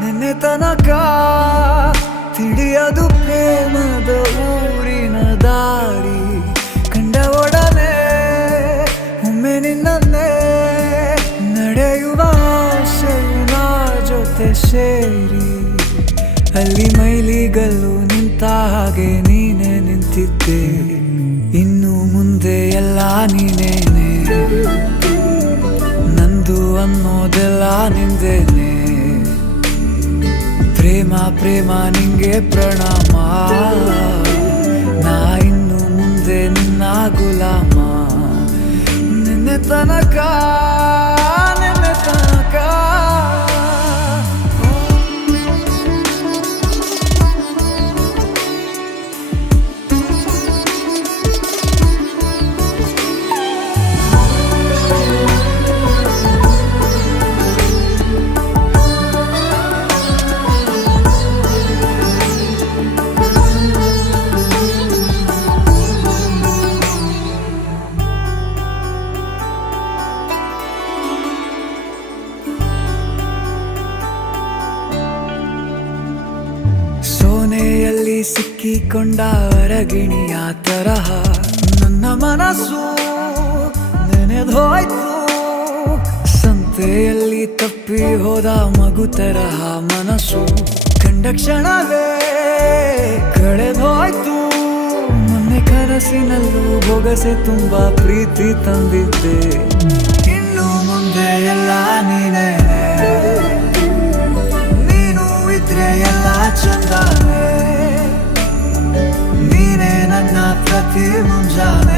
ನಿನ್ನೆ ತನಕ ತಿಳಿಯದು ಪ್ರೇಮದ ಊರಿನ ದಾರಿ. ಕಂಡ ಒಡನೆ ಒಮ್ಮೆ ನಿನ್ನೇ ನಡೆಯುವ ಆಸೆಯ ಜೊತೆ ಸೇರಿ, ಅಲ್ಲಿ ಮೈಲಿಗಲ್ಲು ನಿಂತ ಹಾಗೆ ನೀನೆ ನಿಂತಿದ್ದೆ. ಇನ್ನು ಮುಂದೆ ಎಲ್ಲ ನೀನೇನೆ, ನಂದು ಅನ್ನೋದೆಲ್ಲ ನಿಂದೇನೆ. ಪ್ರೇಮ ಪ್ರೇಮ ನಿಂಗೆ ಪ್ರಣಾಮ, ನಾ ಇನ್ನು ಮುಂದೆ ನಿನ್ನ ಗುಲಾಮ. ನಿನ್ನೆ ತನಕ ಸೋನೆಯಲ್ಲಿ ಸಿಕ್ಕಿಕೊಂಡ ಅರಗಿಣಿಯ ತರಹ ನನ್ನ ಮನಸ್ಸು ನೆನೆದೋಯ್ತು. ಸಂತೆಯಲ್ಲಿ ತಪ್ಪಿ ಹೋದ ಮಗು ತರಹ ಮನಸ್ಸು ಕಂಡ ಕ್ಷಣವೇ ಕಳೆದೋಯ್ತು. ಮೊನ್ನೆ ಕನಸಿನಲ್ಲೂ ಬೊಗಸೆ ತುಂಬಾ ಪ್ರೀತಿ ತಂದಿದ್ದೆ. ಇನ್ನು ಮುಂದೆ ಎಲ್ಲ ನೀನೇ, ನೀನು ಇದ್ರೆ ಎಲ್ಲ ಚಂದಾನೆ. ನೀನೇ ನನ್ನ ಪ್ರತಿ ಮುಂಜಾನೆ.